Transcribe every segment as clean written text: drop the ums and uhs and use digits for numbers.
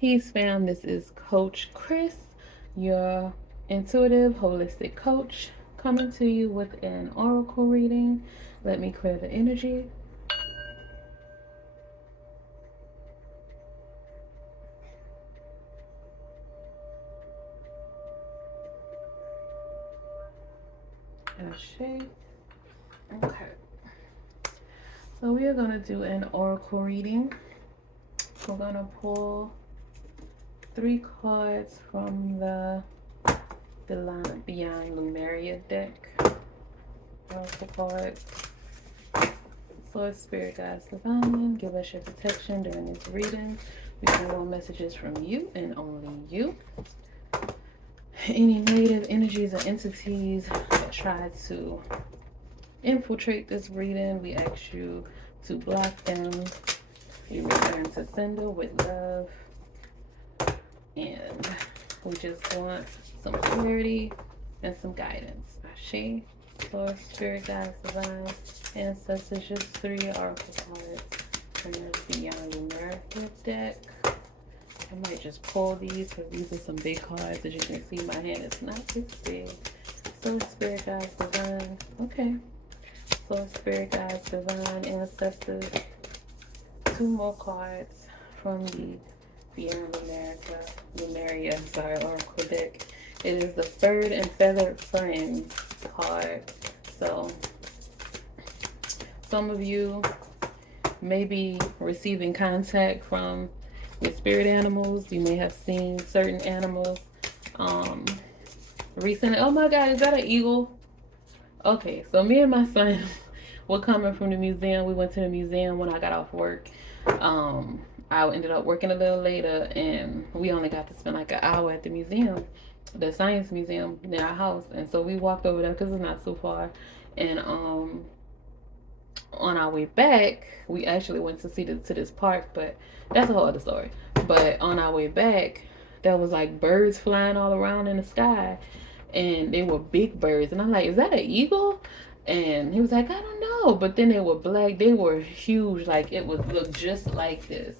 Peace, fam. This is Coach Chris, your intuitive holistic coach, coming to you with an oracle reading. Let me clear the energy. Ashe. Okay. So we are going to do an oracle reading. We're going to pull 3 cards from the Beyond Lumeria deck. Oracle cards. Source, Spirit, Guides, Divine, give us your protection during this reading. We can want messages from you and only you. Any negative energies or entities that try to infiltrate this reading, we ask you to block them. You return to sender with love. And we just want some clarity and some guidance. Ashe, Source, Spirit, Guides, Divine, Ancestors, just 3 oracle cards from the Beyond Lumeria deck. I might just pull these because these are some big cards. As you can see, my hand is not this big. Source, Spirit, Guides, Divine. Okay. Source, Spirit, Guides, Divine, Ancestors. 2 more cards from the Beyond Lumeria, oracle deck. It is the Furred and Feathered Friends card. So some of you may be receiving contact from your spirit animals. You may have seen certain animals recently. Oh my God, is that an eagle? Okay, so me and my son were coming from the museum. We went to the museum when I got off work. I ended up working a little later, and we only got to spend like an hour at the museum, the science museum near our house. And so we walked over there because it's not so far. And on our way back, we actually went to see to this park, but that's a whole other story. But on our way back, there was like birds flying all around in the sky, and they were big birds. And I'm like, is that an eagle? And he was like, I don't know. But then they were black. They were huge. Like it would look just like this.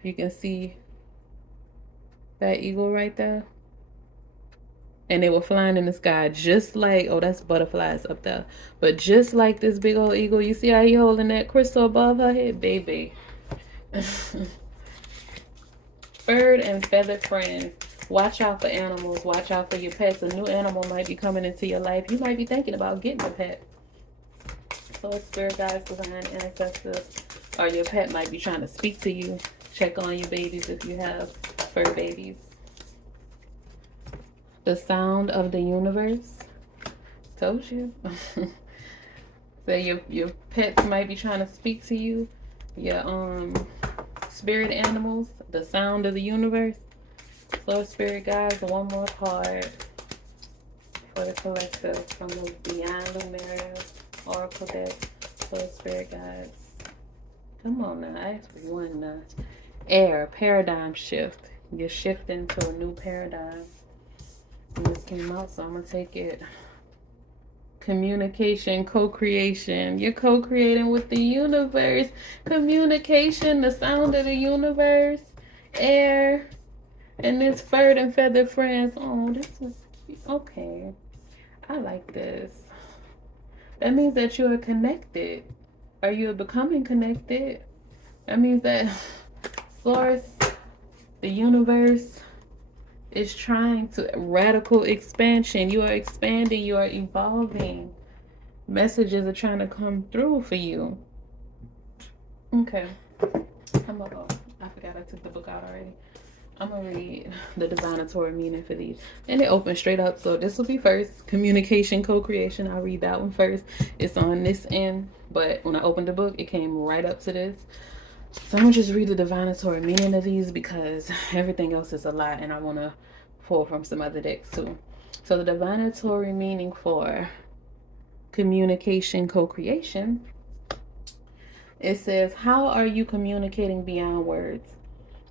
You can see that eagle right there. And they were flying in the sky just like, oh, that's butterflies up there. But just like this big old eagle. You see how he holding that crystal above her head? Baby. Bird and feathered friends. Watch out for animals. Watch out for your pets. A new animal might be coming into your life. You might be thinking about getting a pet. So spirit guides, divine ancestors, or your pet might be trying to speak to you. Check on your babies if you have fur babies. The sound of the universe. Told you. So your pets might be trying to speak to you. Your spirit animals. The sound of the universe. So spirit guides, 1 more card for the collective from the Beyond Lumeria oracle deck. So spirit guides. Come on now, I asked for 1 now. Air, paradigm shift. You're shifting to a new paradigm. And this came out, so I'm gonna take it. Communication, co-creation. You're co-creating with the universe. Communication, the sound of the universe. Air. And this furred and feathered friends. Oh, this is cute. Okay. I like this. That means that you are connected. Are you becoming connected? That means that source, the universe, is trying to radical expansion. You are expanding. You are evolving. Messages are trying to come through for you. Okay. I forgot I took the book out already. I'm going to read the divinatory meaning for these. And it opens straight up. So this will be first. Communication, co-creation. I'll read that one first. It's on this end. But when I opened the book, it came right up to this. So I'm going to just read the divinatory meaning of these because everything else is a lot. And I want to pull from some other decks too. So the divinatory meaning for communication, co-creation. It says, how are you communicating beyond words?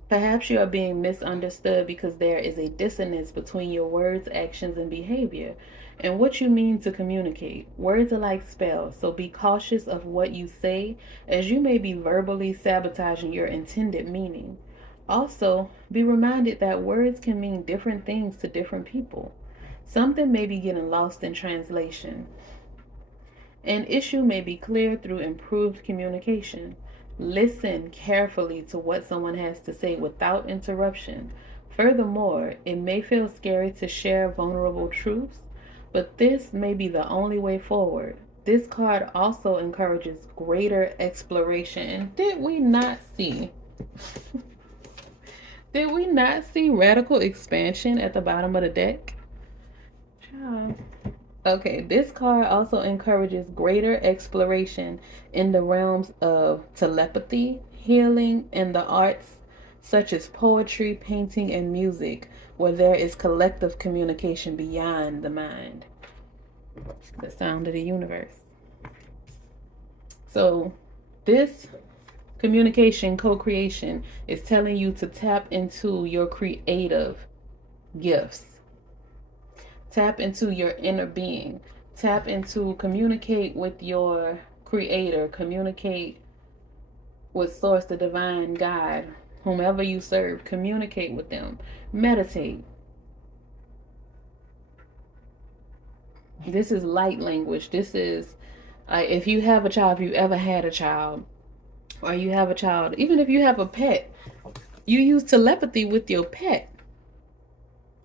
Perhaps you are being misunderstood because there is a dissonance between your words, actions, and behavior and what you mean to communicate. Words are like spells, so be cautious of what you say, as you may be verbally sabotaging your intended meaning. Also, be reminded that words can mean different things to different people. Something may be getting lost in translation. An issue may be cleared through improved communication. Listen carefully to what someone has to say without interruption. Furthermore, it may feel scary to share vulnerable truths, but this may be the only way forward. This card also encourages greater exploration. And did we not see? Did we not see radical expansion at the bottom of the deck? Child. Okay, this card also encourages greater exploration in the realms of telepathy, healing, and the arts, such as poetry, painting, and music, where there is collective communication beyond the mind. The sound of the universe. So, this communication, co creation, is telling you to tap into your creative gifts. Tap into your inner being. Tap into communicate with your creator. Communicate with source, the divine God, whomever you serve. Communicate with them. Meditate. This is light language. This is, if you have a child, if you ever had a child, or you have a child, even if you have a pet, you use telepathy with your pet.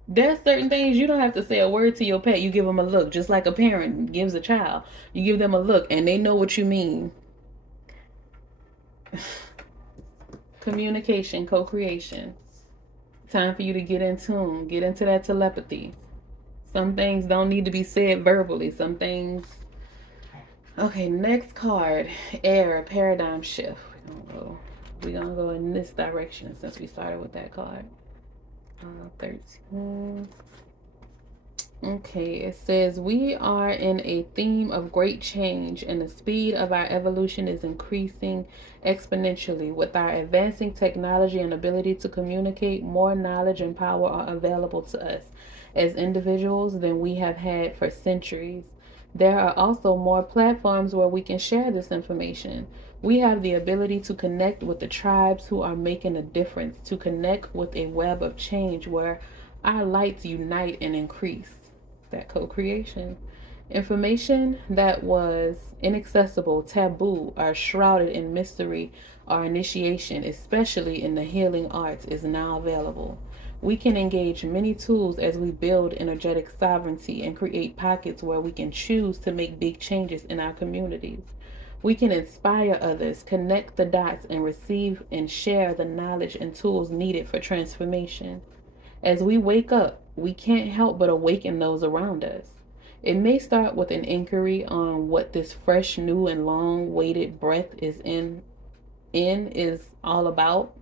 There's certain things you don't have to say a word to your pet. You give them a look, just like a parent gives a child. You give them a look, and they know what you mean. Communication, co-creation. Time for you to get in tune, get into that telepathy. Some things don't need to be said verbally. Some things. Okay, next card, air, paradigm shift. We're gonna go in this direction since we started with that card. 13. Okay, it says we are in a theme of great change, and the speed of our evolution is increasing exponentially. With our advancing technology and ability to communicate, more knowledge and power are available to us as individuals than we have had for centuries. There are also more platforms where we can share this information. We have the ability to connect with the tribes who are making a difference, to connect with a web of change where our lights unite and increase. That co-creation. Information that was inaccessible, taboo, or shrouded in mystery or initiation, especially in the healing arts, is now available. We can engage many tools as we build energetic sovereignty and create pockets where we can choose to make big changes in our communities. We can inspire others, connect the dots, and receive and share the knowledge and tools needed for transformation. As we wake up, we can't help but awaken those around us. It may start with an inquiry on what this fresh, new, and long-waited breath is all about.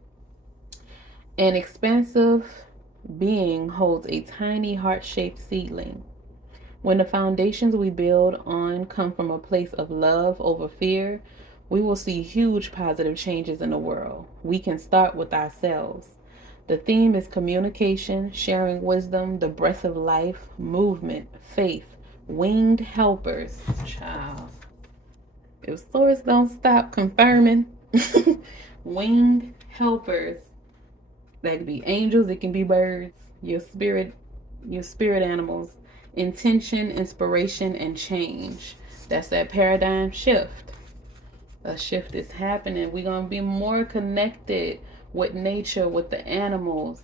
An expansive being holds a tiny heart-shaped seedling. When the foundations we build on come from a place of love over fear, we will see huge positive changes in the world. We can start with ourselves. The theme is communication, sharing wisdom, the breath of life, movement, faith, winged helpers. Child. If source don't stop confirming, winged helpers. That could be angels, it can be birds, your spirit animals. Intention, inspiration, and change. That's that paradigm shift. A shift is happening. We're going to be more connected with nature, with the animals,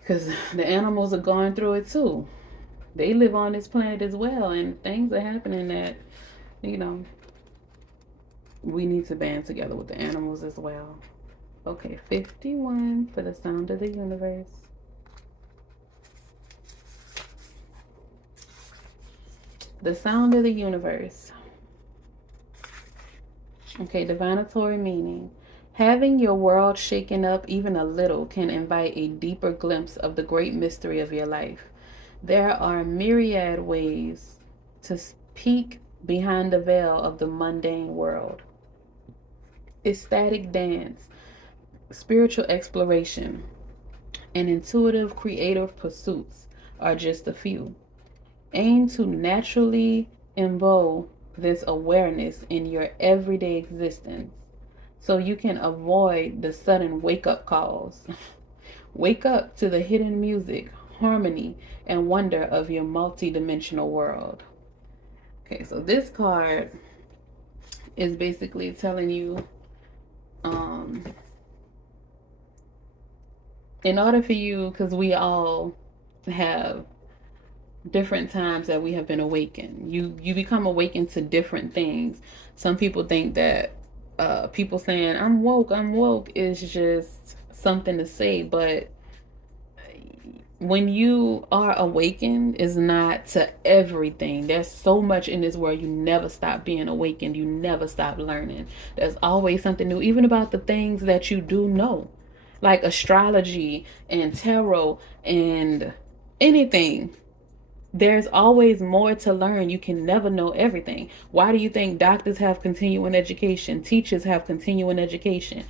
because the animals are going through it too. They live on this planet as well, and things are happening that, we need to band together with the animals as well. Okay, 51 for the sound of the universe. The sound of the universe. Okay, divinatory meaning. Having your world shaken up even a little can invite a deeper glimpse of the great mystery of your life. There are myriad ways to peek behind the veil of the mundane world. Ecstatic dance, spiritual exploration, and intuitive creative pursuits are just a few. Aim to naturally embody this awareness in your everyday existence. so you can avoid the sudden wake-up calls. Wake up to the hidden music, harmony, and wonder of your multi-dimensional world. Okay, so this card is basically telling you, in order for you, because we all have different times that we have been awakened. You become awakened to different things. Some people think that people saying I'm woke is just something to say, but when you are awakened is not to everything. There's so much in this world. You never stop being awakened. You never stop learning. There's always something new, even about the things that you do know, like astrology and tarot and anything. There's always more to learn. You can never know everything. Why do you think doctors have continuing education? Teachers have continuing education.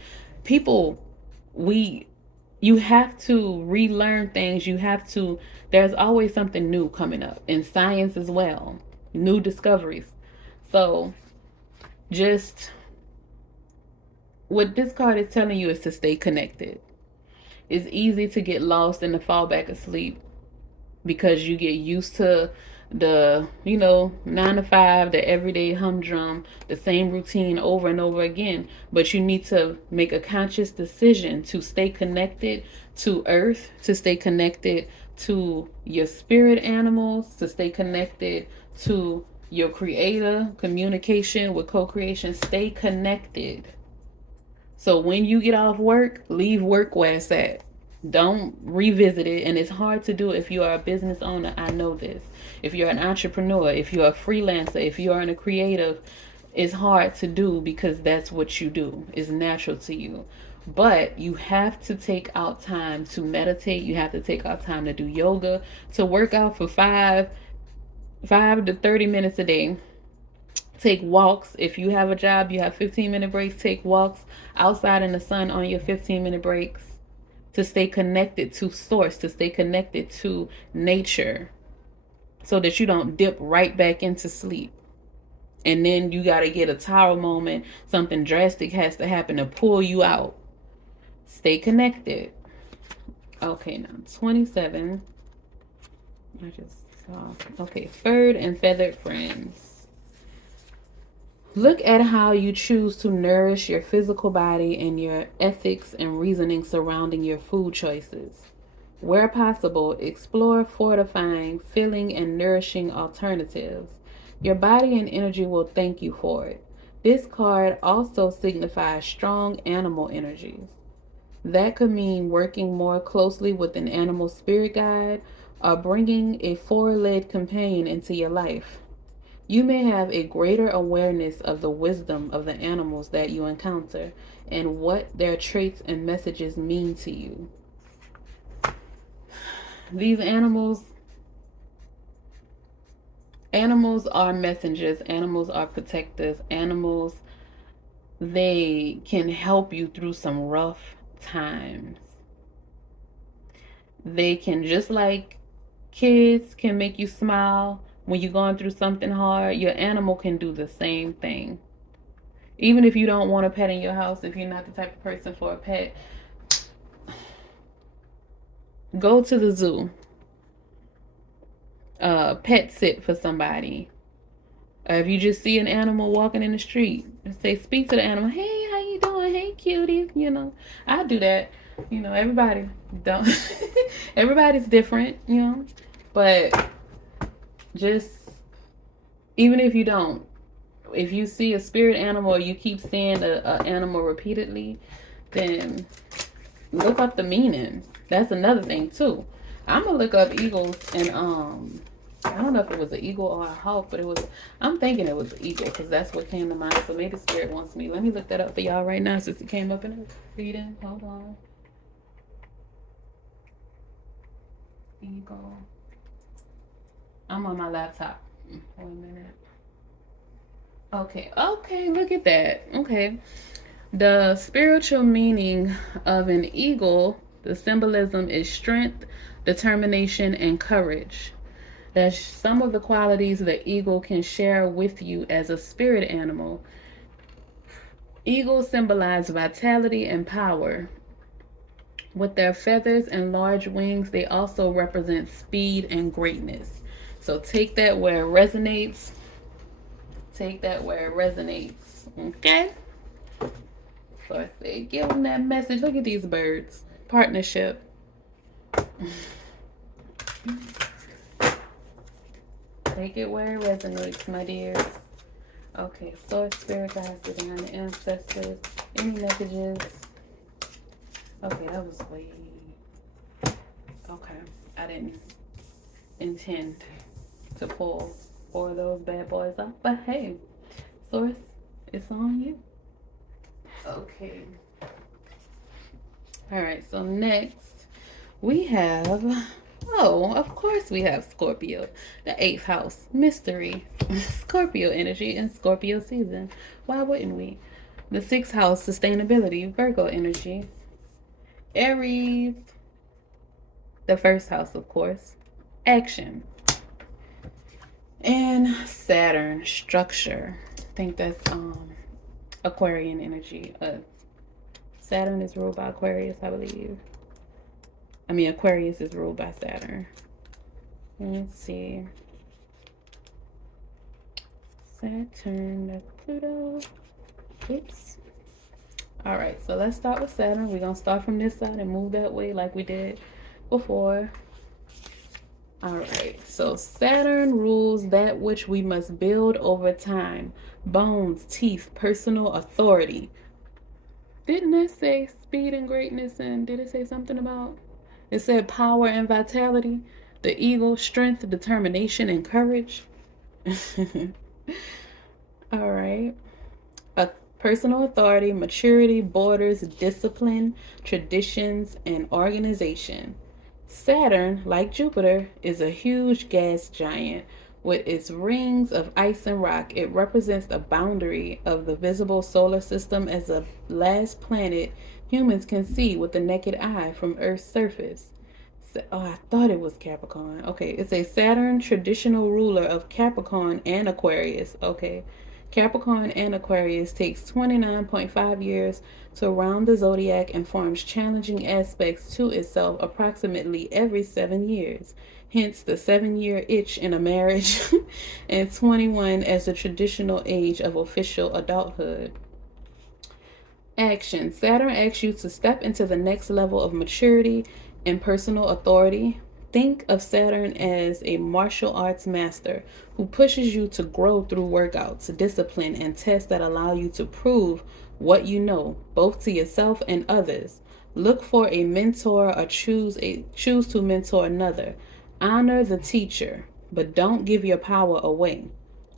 People, we you have to relearn things. There's always something new coming up in science as well, new discoveries. So just what this card is telling you is to stay connected. It's easy to get lost and to fall back asleep because you get used to the 9 to 5, the everyday humdrum, the same routine over and over again. But you need to make a conscious decision to stay connected to earth, to stay connected to your spirit animals, to stay connected to your creator, communication with co-creation. Stay connected. So when you get off work, leave work where it's at. Don't revisit it. And it's hard to do if you are a business owner. I know this. If you're an entrepreneur, if you're a freelancer, if you are a creative, it's hard to do because that's what you do. It's natural to you. But you have to take out time to meditate. You have to take out time to do yoga, to work out for 5 to 30 minutes a day. Take walks. If you have a job, you have 15-minute breaks. Take walks outside in the sun on your 15-minute breaks to stay connected to source, to stay connected to nature so that you don't dip right back into sleep. And then you got to get a tower moment. Something drastic has to happen to pull you out. Stay connected. Okay, now 27. I just saw. Okay, furred and feathered friends. Look at how you choose to nourish your physical body and your ethics and reasoning surrounding your food choices. Where possible, explore fortifying, filling, and nourishing alternatives. Your body and energy will thank you for it. This card also signifies strong animal energies. That could mean working more closely with an animal spirit guide or bringing a four-legged companion into your life. You may have a greater awareness of the wisdom of the animals that you encounter and what their traits and messages mean to you. These animals are messengers. Animals are protectors. Animals, they can help you through some rough times. They can, just like kids can make you smile when you're going through something hard, your animal can do the same thing. Even if you don't want a pet in your house, if you're not the type of person for a pet, go to the zoo. Pet sit for somebody. If you just see an animal walking in the street, say, speak to the animal. Hey, how you doing? Hey, cutie. I do that. Everybody don't. Everybody's different, but just, even if you don't, if you see a spirit animal or you keep seeing a animal repeatedly, then look up the meaning. That's another thing too. I'm gonna look up eagles, and I don't know if it was an eagle or a hawk, but I'm thinking it was an eagle because that's what came to mind. So maybe spirit wants me. Let me look that up for y'all right now since it came up in the reading. Hold on. Eagle. I'm on my laptop. 1 minute. Okay, look at that. Okay. The spiritual meaning of an eagle, the symbolism is strength, determination, and courage. That's some of the qualities the eagle can share with you as a spirit animal. Eagles symbolize vitality and power. With their feathers and large wings, they also represent speed and greatness. So take that where it resonates. Take that where it resonates. Okay? So I say, give them that message. Look at these birds. Partnership. Take it where it resonates, my dears. Okay, source, spirit guides, divine ancestors. Any messages? Okay, that was way. Okay, I didn't intend to pull four of those bad boys off, but hey, source, it's on you. Okay. All right, so next we have, oh, of course we have Scorpio, the 8th house, mystery, Scorpio energy and Scorpio season. Why wouldn't we? The 6th house, sustainability, Virgo energy. Aries, the 1st house, of course, action. And Saturn, structure. I think that's Aquarian energy. Saturn is ruled by Aquarius, I believe. I mean, Aquarius is ruled by Saturn. Let's see. Saturn, Pluto. Oops. All right, so let's start with Saturn. We're going to start from this side and move that way like we did before. All right, so Saturn rules that which we must build over time. Bones, teeth, personal authority. Didn't it say speed and greatness? And did it say something about? It said power and vitality. The eagle, strength, determination, and courage. All right. A personal authority, maturity, borders, discipline, traditions, and organization. Saturn, like Jupiter, is a huge gas giant. With its rings of ice and rock, it represents the boundary of the visible solar system as the last planet humans can see with the naked eye from Earth's surface. Oh, I thought it was Capricorn. Okay, it's a Saturn traditional ruler of Capricorn and Aquarius. Okay, Capricorn and Aquarius takes 29.5 years to round the zodiac and forms challenging aspects to itself approximately every 7 years. Hence the 7-year itch in a marriage and 21 as the traditional age of official adulthood. Action. Saturn asks you to step into the next level of maturity and personal authority. Think of Saturn as a martial arts master who pushes you to grow through workouts, discipline, and tests that allow you to prove what you know, both to yourself and others. Look for a mentor or choose to mentor another. Honor the teacher, but don't give your power away.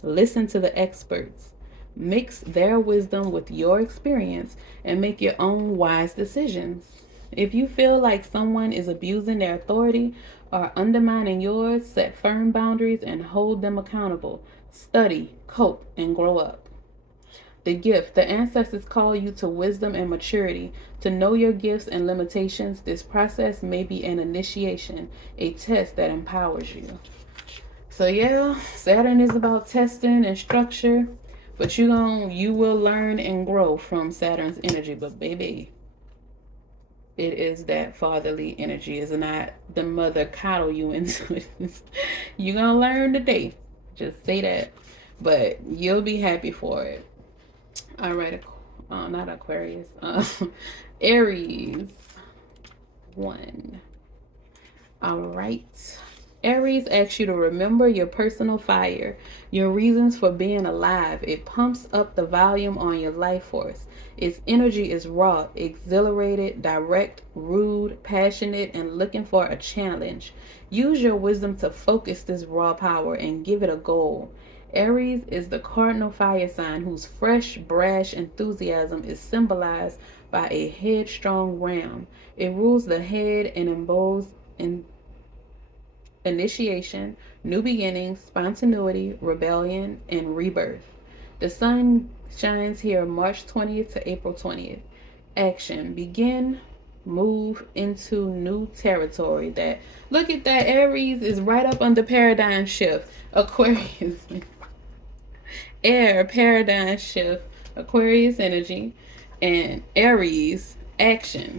Listen to the experts. Mix their wisdom with your experience and make your own wise decisions. If you feel like someone is abusing their authority or undermining yours, set firm boundaries and hold them accountable. Study, cope, and grow up. The gift. The ancestors call you to wisdom and maturity. To know your gifts and limitations, this process may be an initiation, a test that empowers you. So yeah, Saturn is about testing and structure, but you will learn and grow from Saturn's energy. But baby, it is that fatherly energy. It's not the mother coddle you into it. You're gonna learn today. Just say that. But you'll be happy for it. All right, not Aquarius. Aries. 1. All right. Aries asks you to remember your personal fire, your reasons for being alive. It pumps up the volume on your life force. Its energy is raw, exhilarated, direct, rude, passionate, and looking for a challenge. Use your wisdom to focus this raw power and give it a goal. Aries is the cardinal fire sign whose fresh, brash enthusiasm is symbolized by a headstrong ram. It rules the head and embodies initiation, new beginnings, spontaneity, rebellion, and rebirth. The sun shines here March 20th to April 20th. Action. Begin, move into new territory. That, look at that, Aries is right up under paradigm shift. Aquarius. Air, paradigm shift, Aquarius energy. And Aries, action.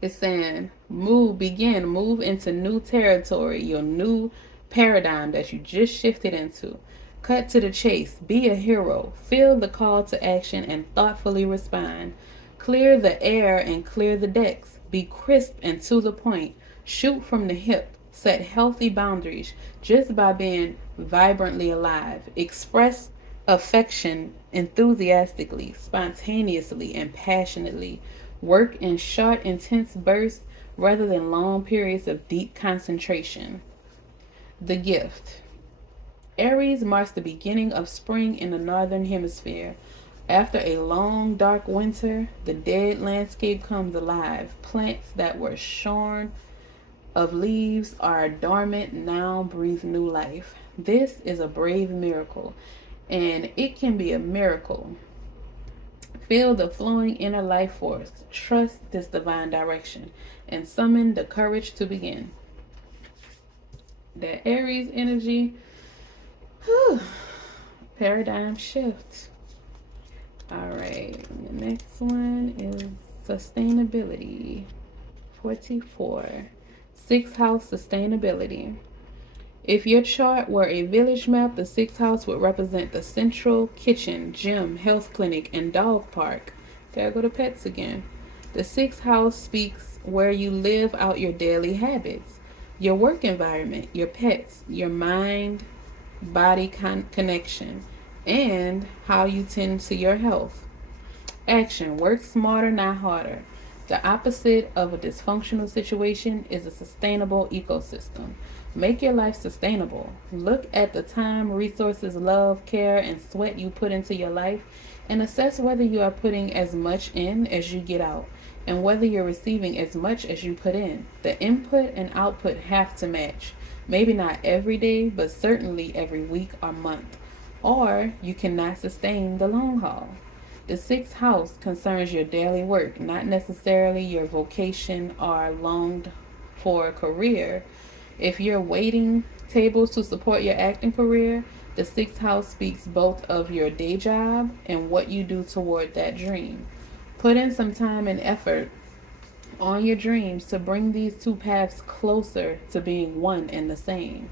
It's saying move into new territory, your new paradigm that you just shifted into. Cut to the chase, be a hero, feel the call to action and thoughtfully respond. Clear the air and clear the decks. Be crisp and to the point. Shoot from the hip. Set healthy boundaries just by being vibrantly alive. Express affection enthusiastically, spontaneously, and passionately. Work in short, intense bursts rather than long periods of deep concentration. The gift. Aries marks the beginning of spring in the northern hemisphere. After a long, dark winter, the dead landscape comes alive. Plants that were shorn of leaves are dormant now breathe new life. This is a brave miracle, and it can be a miracle. Feel the flowing inner life force. Trust this divine direction and summon the courage to begin. That Aries energy, whew, paradigm shift. All right, the next one is sustainability. 44. Sixth house sustainability. If your chart were a village map, the sixth house would represent the central kitchen, gym, health clinic, and dog park. There go the pets again. The sixth house speaks where you live out your daily habits, your work environment, your pets, your mind body connection, and how you tend to your health. Action. Work smarter, not harder. The opposite of a dysfunctional situation is a sustainable ecosystem. Make your life sustainable. Look at the time, resources, love, care, and sweat you put into your life and assess whether you are putting as much in as you get out and whether you're receiving as much as you put in. The input and output have to match. Maybe not every day, but certainly every week or month. Or you cannot sustain the long haul. The sixth house concerns your daily work, not necessarily your vocation or longed for career. If you're waiting tables to support your acting career, the sixth house speaks both of your day job and what you do toward that dream. Put in some time and effort on your dreams to bring these two paths closer to being one and the same.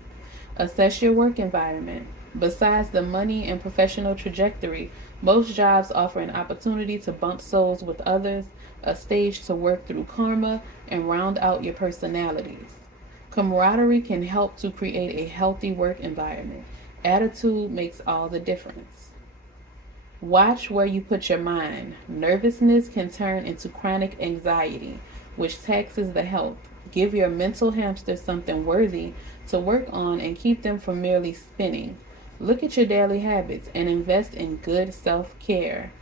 Assess your work environment. Besides the money and professional trajectory, most jobs offer an opportunity to bump souls with others, a stage to work through karma, and round out your personalities. Camaraderie can help to create a healthy work environment. Attitude makes all the difference. Watch where you put your mind. Nervousness can turn into chronic anxiety, which taxes the health. Give your mental hamster something worthy to work on and keep them from merely spinning. Look at your daily habits and invest in good self-care.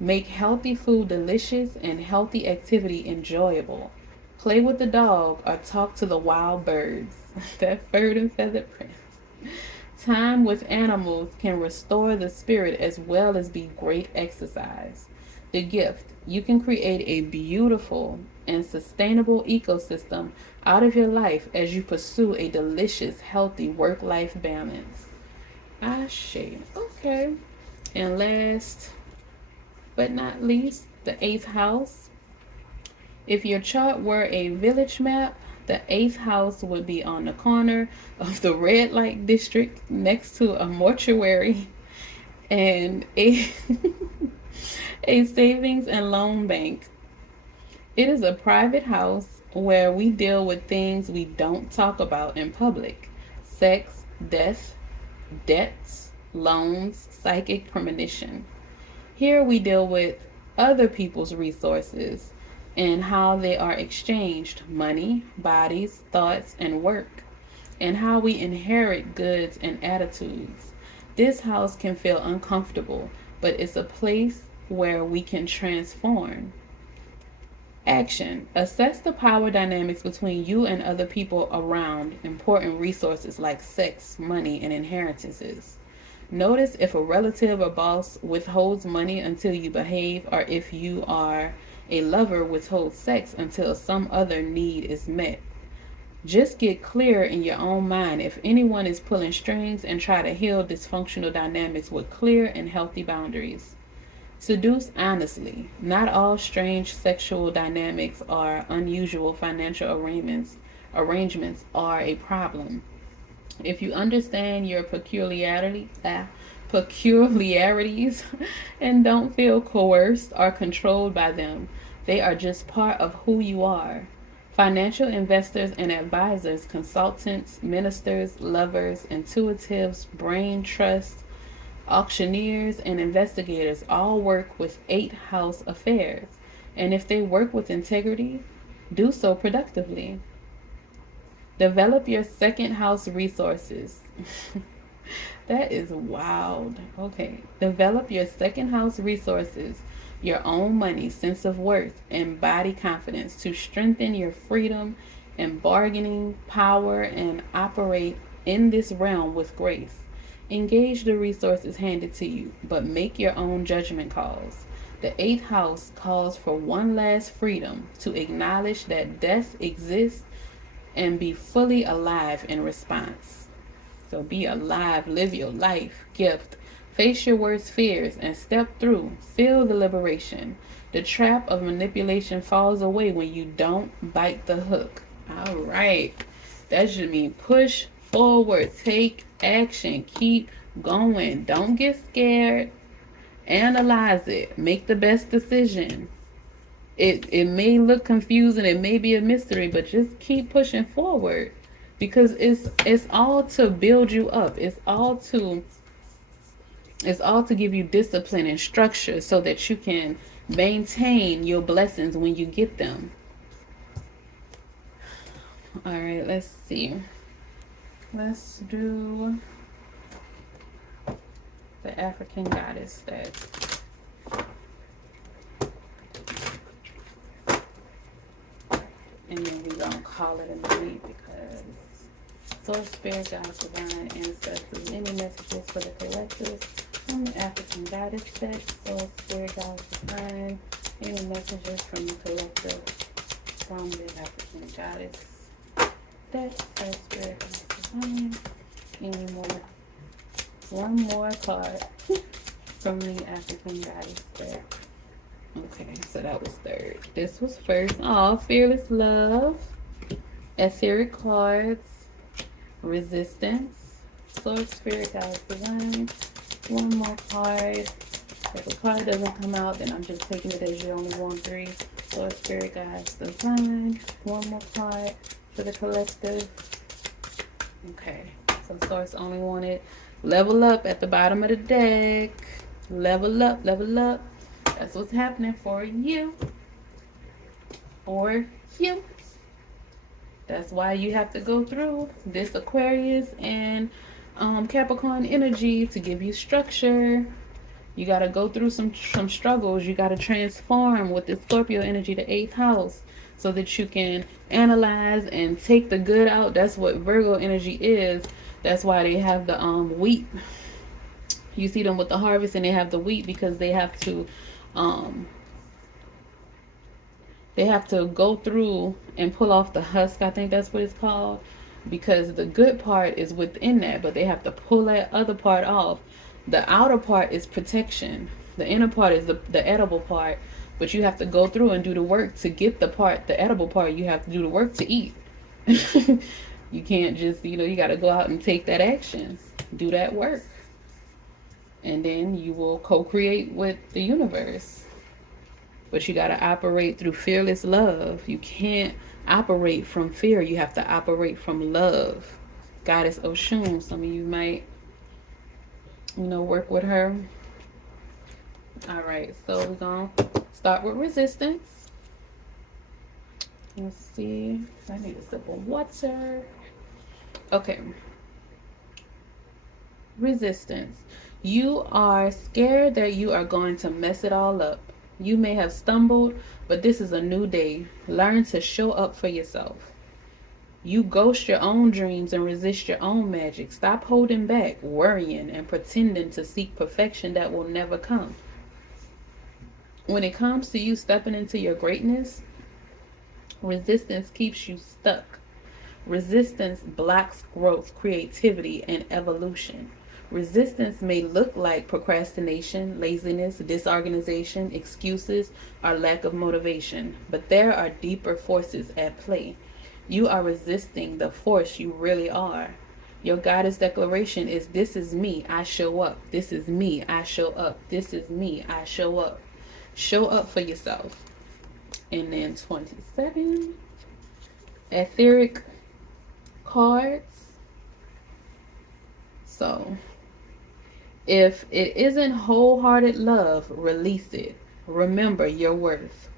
Make healthy food delicious and healthy activity enjoyable. Play with the dog or talk to the wild birds. That furred and feathered prince. Time with animals can restore the spirit as well as be great exercise. The gift. You can create a beautiful and sustainable ecosystem out of your life as you pursue a delicious, healthy work-life balance. Ashe. Okay. And last but not least, the eighth house. If your chart were a village map, the eighth house would be on the corner of the red light district next to a mortuary and a a savings and loan bank. It is a private house where we deal with things we don't talk about in public: sex, death, debts, loans, psychic premonition. Here we deal with other people's resources and how they are exchanged: money, bodies, thoughts, and work, and how we inherit goods and attitudes. This house can feel uncomfortable, but it's a place where we can transform. Action. Assess the power dynamics between you and other people around important resources like sex, money, and inheritances. Notice if a relative or boss withholds money until you behave, or if you are a lover withholds sex until some other need is met. Just get clear in your own mind if anyone is pulling strings and try to heal dysfunctional dynamics with clear and healthy boundaries. Seduce honestly. Not all strange sexual dynamics or unusual financial arrangements are a problem. If you understand your peculiarities and don't feel coerced or controlled by them, they are just part of who you are. Financial investors and advisors, consultants, ministers, lovers, intuitives, brain trusts, auctioneers, and investigators all work with eighth house affairs. And if they work with integrity, do so productively. Develop your second house resources. That is wild. Okay. Develop your second house resources, your own money, sense of worth, and body confidence to strengthen your freedom and bargaining power and operate in this realm with grace. Engage the resources handed to you, but make your own judgment calls. The eighth house calls for one last freedom to acknowledge that death exists and be fully alive in response. So be alive, live your life, gift. Face your worst fears and step through. Feel the liberation. The trap of manipulation falls away when you don't bite the hook. All right. That should mean push forward, take action, keep going. Don't get scared. Analyze it. Make the best decision. It may look confusing, it may be a mystery, but just keep pushing forward because it's all to build you up. It's all to give you discipline and structure so that you can maintain your blessings when you get them. All right, let's see. Let's do the African goddess deck. And then we're going to call it a night because Source, Spirit, Guides, Divine, Ancestors, any messages for the collective from the African Goddess deck, Source, Spirit, Guides, Divine, any messages from the collective from the African Goddess deck, Source, Spirit, Guides, Divine, any more, one more card from the African Goddess deck. Okay, so that was third. This was first. Oh, Fearless Love, Etheric Cards, Resistance, Source, Spirit, Guides, Divine. One more card. If a card doesn't come out, then I'm just taking it as you only want three. Source, Spirit, Guides, Divine. One more card for the collective. Okay, so Source only wanted level up at the bottom of the deck. Level up, level up. That's what's happening for you. For you. That's why you have to go through this Aquarius and Capricorn energy to give you structure. You got to go through some struggles. You got to transform with the Scorpio energy, the 8th house, so that you can analyze and take the good out. That's what Virgo energy is. That's why they have the wheat. You see them with the harvest and they have the wheat because they have to go through and pull off the husk. I think that's what it's called, because the good part is within that, but they have to pull that other part off. The outer part is protection. The inner part is the edible part, but you have to go through and do the work to get the edible part. You have to do the work to eat. You can't just, you got to go out and take that action, do that work. And then you will co-create with the universe. But you got to operate through fearless love. You can't operate from fear. You have to operate from love. Goddess Oshun, some of you might, work with her. All right, so we're going to start with resistance. Let's see. I need a sip of water. Okay. Resistance. You are scared that you are going to mess it all up. You may have stumbled, but this is a new day. Learn to show up for yourself. You ghost your own dreams and resist your own magic. Stop holding back, worrying, and pretending to seek perfection that will never come. When it comes to you stepping into your greatness, resistance keeps you stuck. Resistance blocks growth, creativity, and evolution. Resistance may look like procrastination, laziness, disorganization, excuses, or lack of motivation, but there are deeper forces at play. You are resisting the force you really are. Your goddess declaration is, this is me, I show up. This is me, I show up. This is me, I show up. Show up for yourself. And then 27, etheric cards. So, if it isn't wholehearted love, release it. Remember your worth.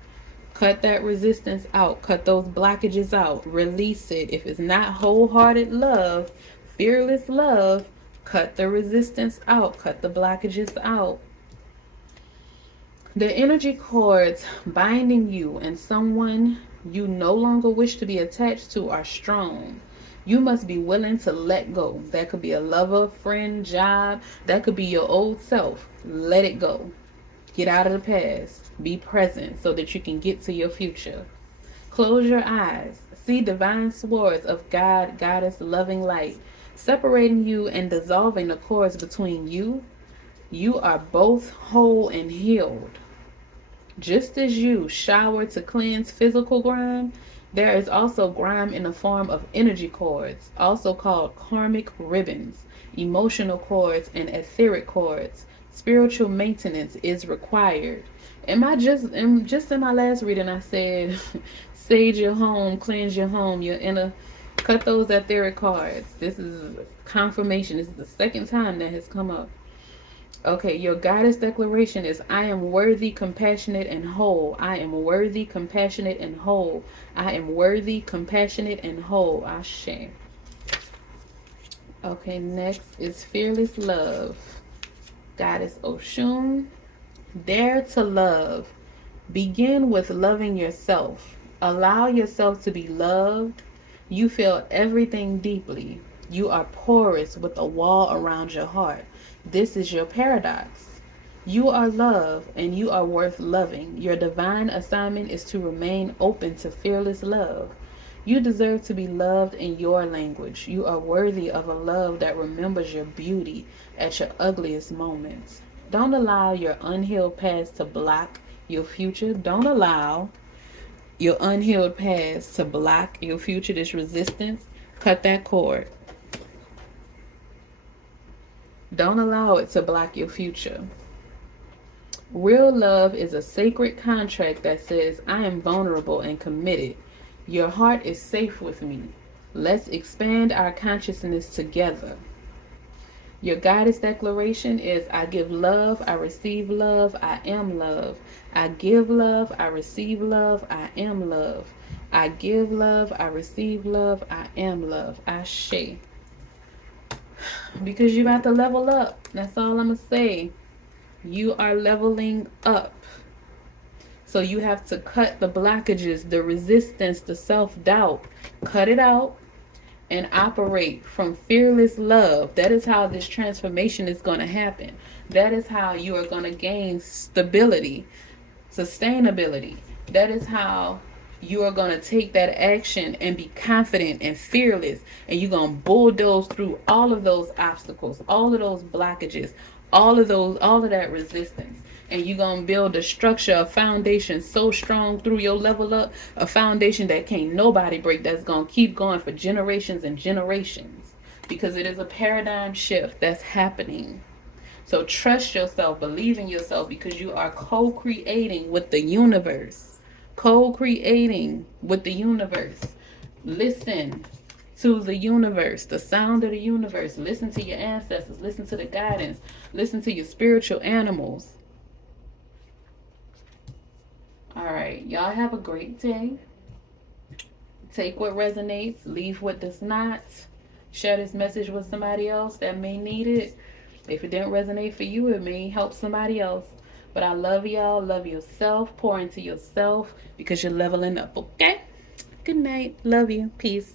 Cut that resistance out. Cut those blockages out. Release it. If it's not wholehearted love, fearless love, cut the resistance out. Cut the blockages out. The energy cords binding you and someone you no longer wish to be attached to are strong. You must be willing to let go. That could be a lover, friend, job. That could be your old self. Let it go. Get out of the past. Be present so that you can get to your future. Close your eyes. See divine swords of God, Goddess, loving light, separating you and dissolving the cords between you. You are both whole and healed. Just as you shower to cleanse physical grime, there is also grime in the form of energy cords, also called karmic ribbons, emotional cords, and etheric cords. Spiritual maintenance is required. Just in my last reading, I said, sage your home, cleanse your home, your inner, cut those etheric cards. This is confirmation. This is the second time that has come up. Okay, your goddess declaration is, I am worthy, compassionate, and whole. I am worthy, compassionate, and whole. I am worthy, compassionate, and whole. Ashe. Okay, next is fearless love. Goddess Oshun. Dare to love. Begin with loving yourself. Allow yourself to be loved. You feel everything deeply. You are porous with a wall around your heart. This is your paradox. You are love and you are worth loving. Your divine assignment is to remain open to fearless love. You deserve to be loved in your language. You are worthy of a love that remembers your beauty at your ugliest moments. Don't allow your unhealed past to block your future. Don't allow your unhealed past to block your future. This resistance, cut that cord. Don't allow it to block your future. Real love is a sacred contract that says, I am vulnerable and committed. Your heart is safe with me. Let's expand our consciousness together. Your goddess declaration is, I give love, I receive love, I am love. I give love, I receive love, I am love. I give love, I receive love, I am love. Ashe. Because you're about to level up. That's all I'm going to say. You are leveling up. So you have to cut the blockages, the resistance, the self-doubt. Cut it out and operate from fearless love. That is how this transformation is going to happen. That is how you are going to gain stability, sustainability. That is how you are going to take that action and be confident and fearless, and you're going to bulldoze through all of those obstacles, all of those blockages, all of that resistance, and you're going to build a structure, a foundation so strong through your level up, a foundation that can't nobody break, that's going to keep going for generations and generations, because it is a paradigm shift that's happening. So trust yourself, believe in yourself, because you are co-creating with the universe. Co-creating with the universe. Listen to the universe, the sound of the universe. Listen to your ancestors. Listen to the guidance. Listen to your spiritual animals. All right, y'all have a great day. Take what resonates, leave what does not. Share this message with somebody else that may need it. If it didn't resonate for you, it may help somebody else. But I love y'all. Love yourself. Pour into yourself because you're leveling up, okay? Good night. Love you. Peace.